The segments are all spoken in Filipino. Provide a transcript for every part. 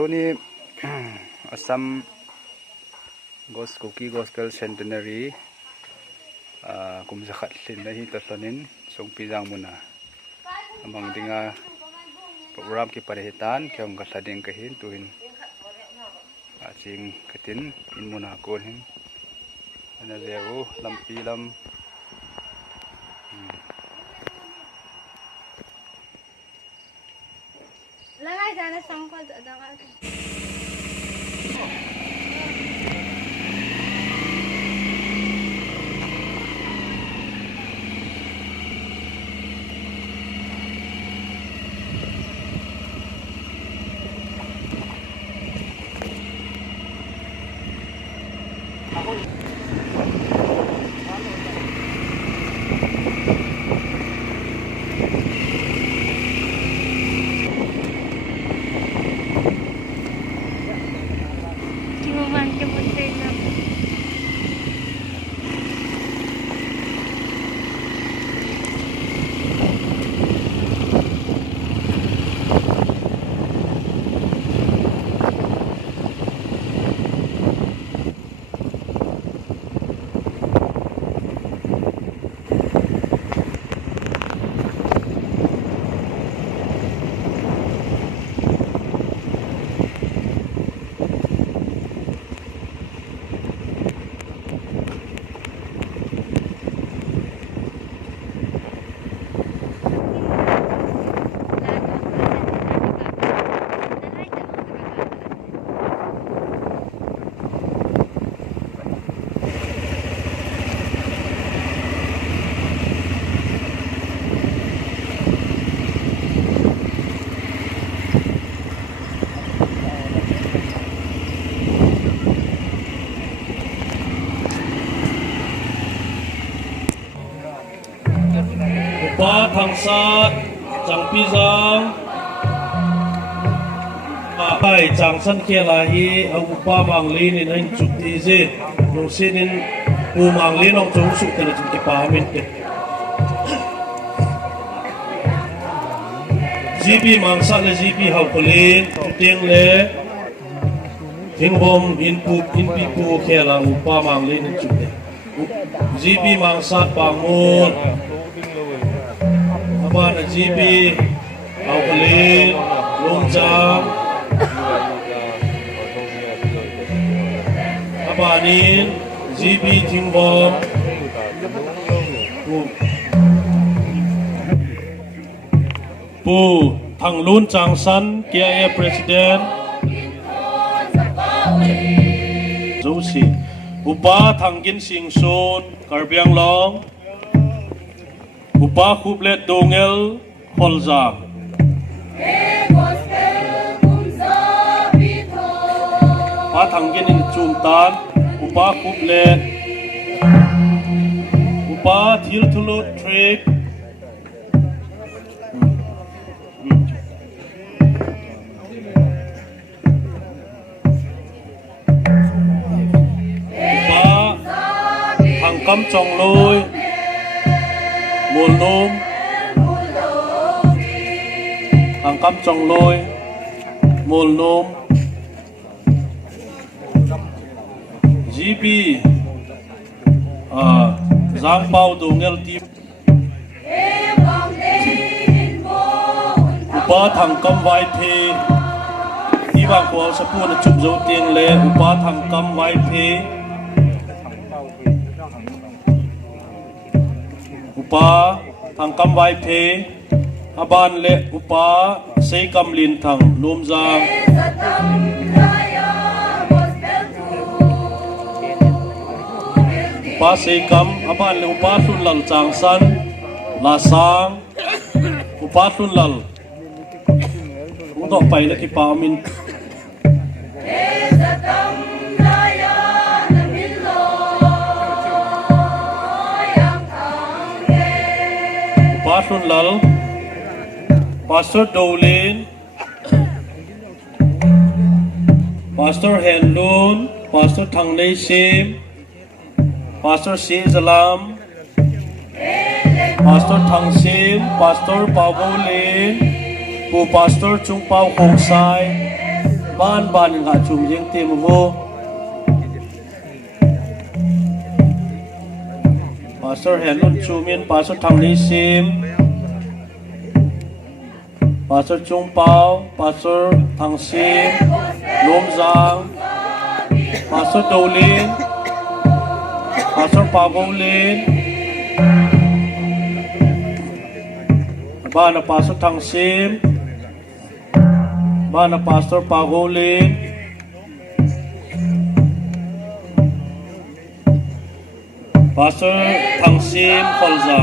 ตัวนี้ Assam Kuki Gospel Centenary กุมสกัดสินได้ที่ตัดสินSongpijang muna amang dinga program ki parehitan kyong kasading kahin tuhin aching katin in muna kon hin ana leo lampi lam lagay sana sangkot adang Ba thang sát Songpijang ai chang san kia la hi au pa mang lin in anh chụp đi gì nông xin in u mang lin ông chống sụt là chụp cái pa mình GP mang sát là GP học lên tiếng lệ tiếng bom input pu kia là u pa mang lin in chụp GP mang sát bằng môn apa na GP au kali long jam apa ni GP tim bom pu thang lun chang san kia president Josi upa thang gin sing son karbiang long upa khuplet dongel holza pa thangin in chumtan upa khuplet upa thil thulu trek upa thangkam chongloi mùa nôm hàng cắm trồng lôi mùa nôm GP giang bao đồ nghèo tim upa thằng cắm vai thề đi vào của sắp buồn chụp dấu tiền lệ upa thằng cắm vai thề upa thằng cam vai phê aban le upa sei kam lin thang lom giang upa sei kam aban le upa thun lal chang san la sang upa thun lal ung do pai le ki pa min Pastor Lal, Pastor Dolin, Pastor Henlun, Pastor Thangnei Sim, Pastor Sizalam, Pastor Thang Sim, Pastor Pao Lin, Pastor Chung Pao Hong Sai, บ้านงาจุ่มยิงเต็มโวปาสเตอร์เห็นลุ่นจูมินปาสเตอร์ทางลีซิมปาสเตอร์จงเปาปาสเตอร์ทางซิมลมจางปาสเตอร์โดลินปาสเตอร์ปาโกลินบ้านปาสเตอร์ทางซิมบ้านปาสเตอร์ปาโกลินปาสเตอร์ทางซิมคอลซา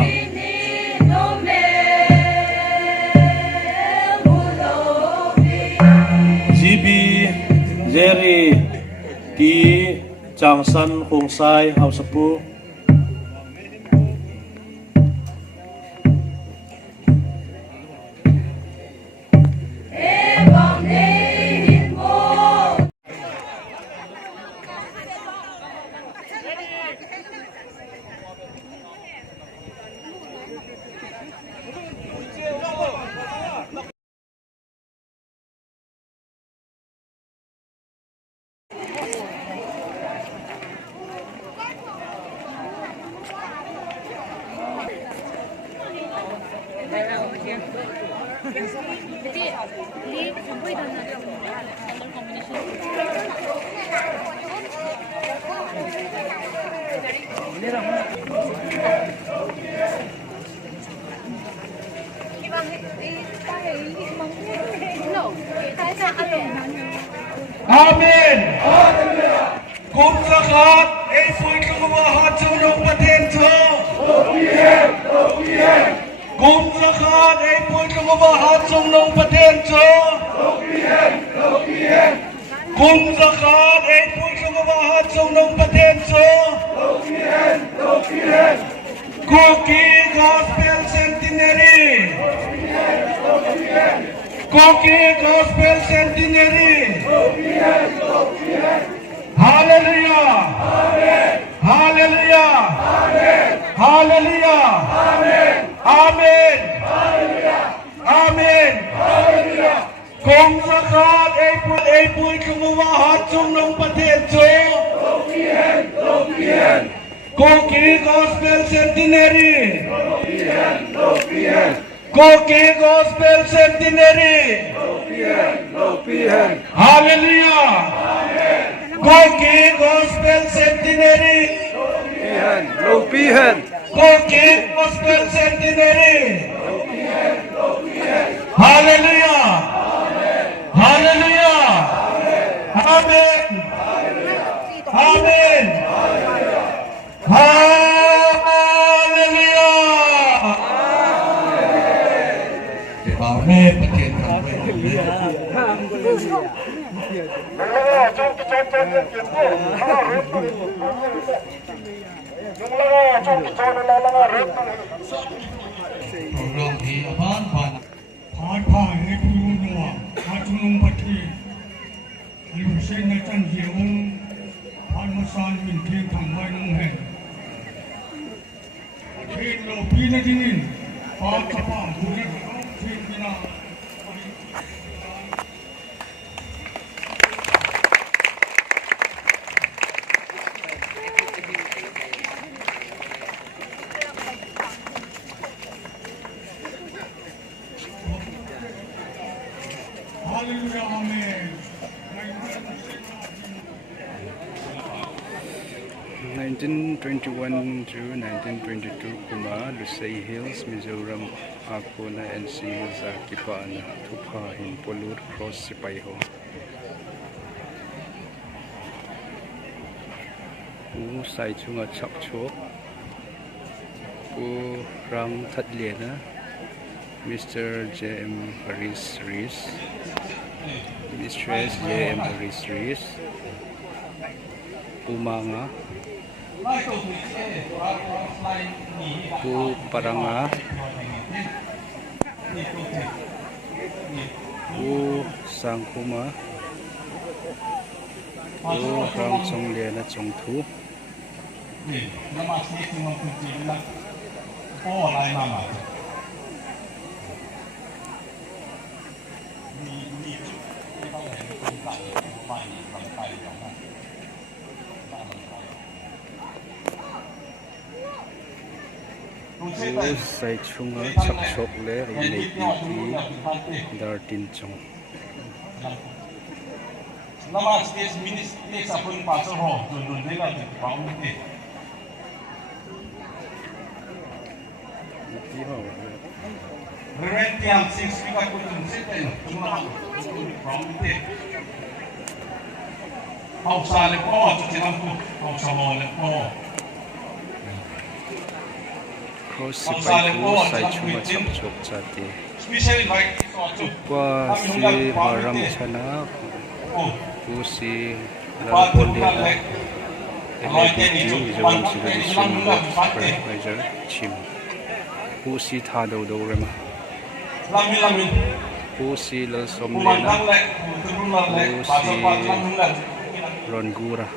GP Jerry T Chang San Khong Sai Hau Sapu Amin. Kum zakat ei fui kuwa ha chunong paten cho. Kum zakat ei fui kuwa ha chunong paten cho. Kum zakat ei fui kuwa ha chunong paten cho. Kuki Gospel Centenary. Kuki Gospel Centenary. Hallelujah. Hallelujah. Hallelujah. Amen. Amen. Kung zakat ay pu'y kumuwahat ng patin so. Kuki Gospel Centenary. Kuki Gospel Centenary. Hallelujah. Kuki Gospel Centenary. Kuki Gospel Centenary. Hallelujah. Hallelujah. Amen. Amen. Amen. Program di aban ban phai phai hai phu nuwa ha chunung pati liu sen na chan hiung phan ma san min thiên thang mai nung hen thiên lo pi na dingin pa ka pa bu ne thiên bina Hallelujah, amen. 1921 to 1922 kuma Lusai Hills, Mizoram Akona NC Hills Akipana Tupa in Polur Cross Sipaiho U Sai Chunga Chapchok U Rang Tatlena Mr. J.M. Harris Rees Mistress J.M. Harris Rees Umanga Pu Paranga Pu Sangkuma Pu Rang Chong Lena Chong Thu sai chunga chak chok le nei ti dar tin chung Nama stage minister sapun pasal ho dun dega bau ni ti ho Reverend Tiam sing speaker ko tun siten tuma bau ni Hau sa le ko tu tinam ko hau sa ho le ko ko si pai ko sai chunga chak chok cha ti especially like so kwa si maram chana ku si lalpon dia LAPT Mizoram Situation Supervisor Chim ku si tha do do rema lamin ku si lal som lena ku si ron gura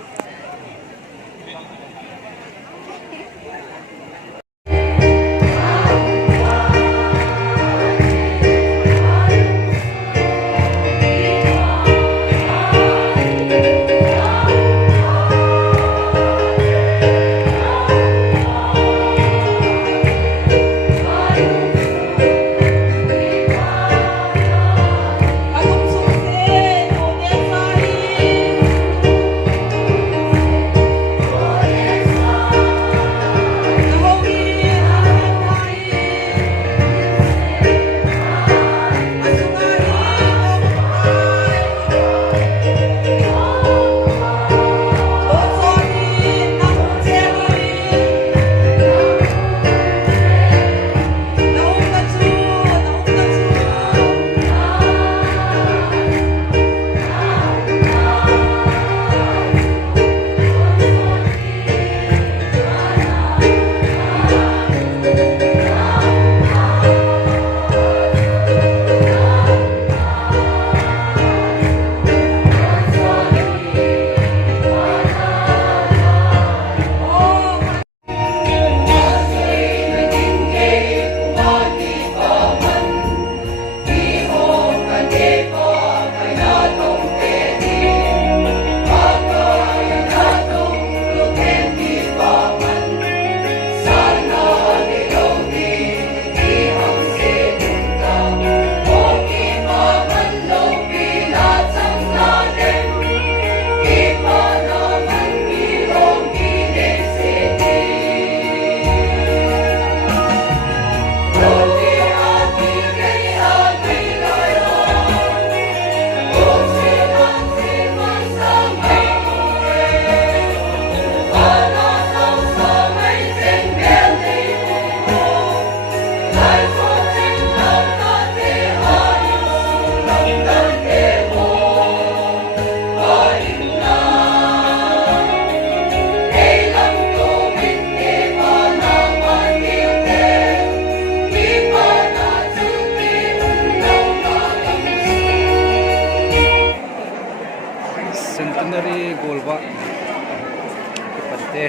Centenary golba patte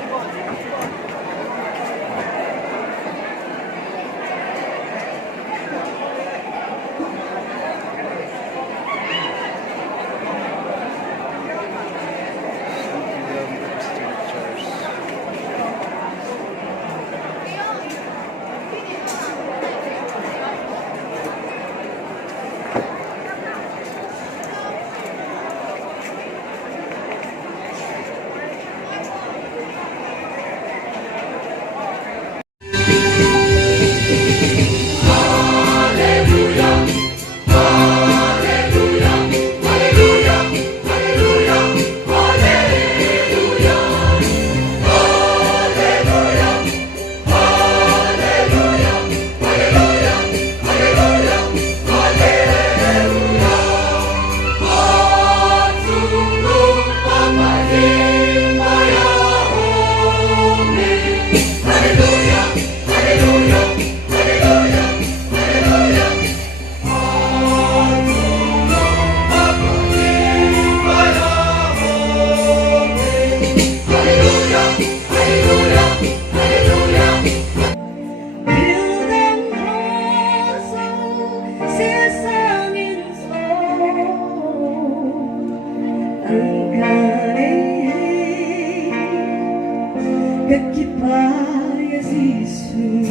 Kakipaya sisu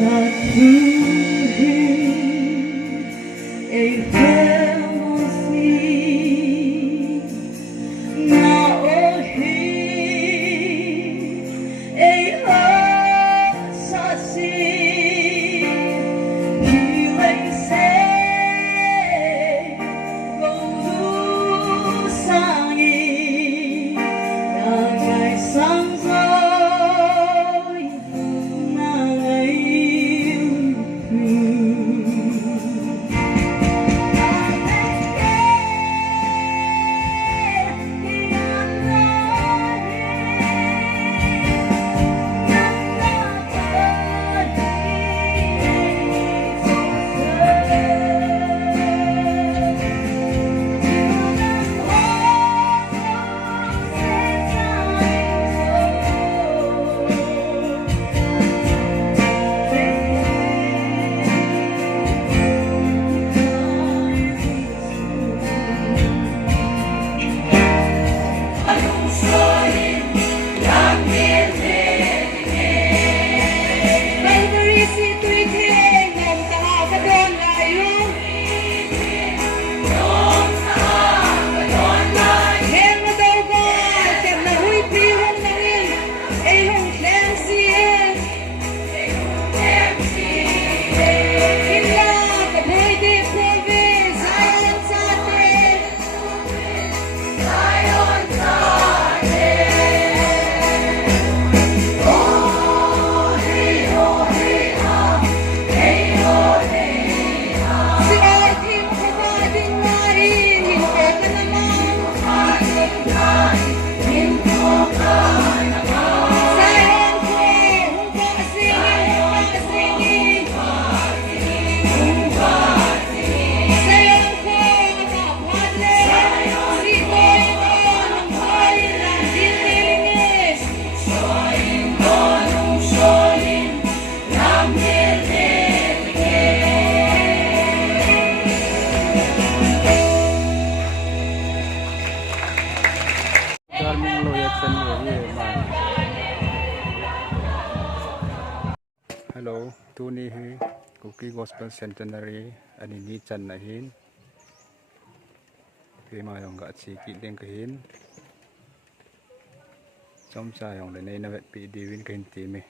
Natuhi Ei femosi Na ohi Ei asasi Hilay se Hello, tu ni hi Kuki Gospel Centenary ani ni chan na hin. Khi mà yong ga chi ki deng ka hin. Som sa yong le nei na vet pi di win ka hin ti mi.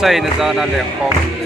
sai na zana le khom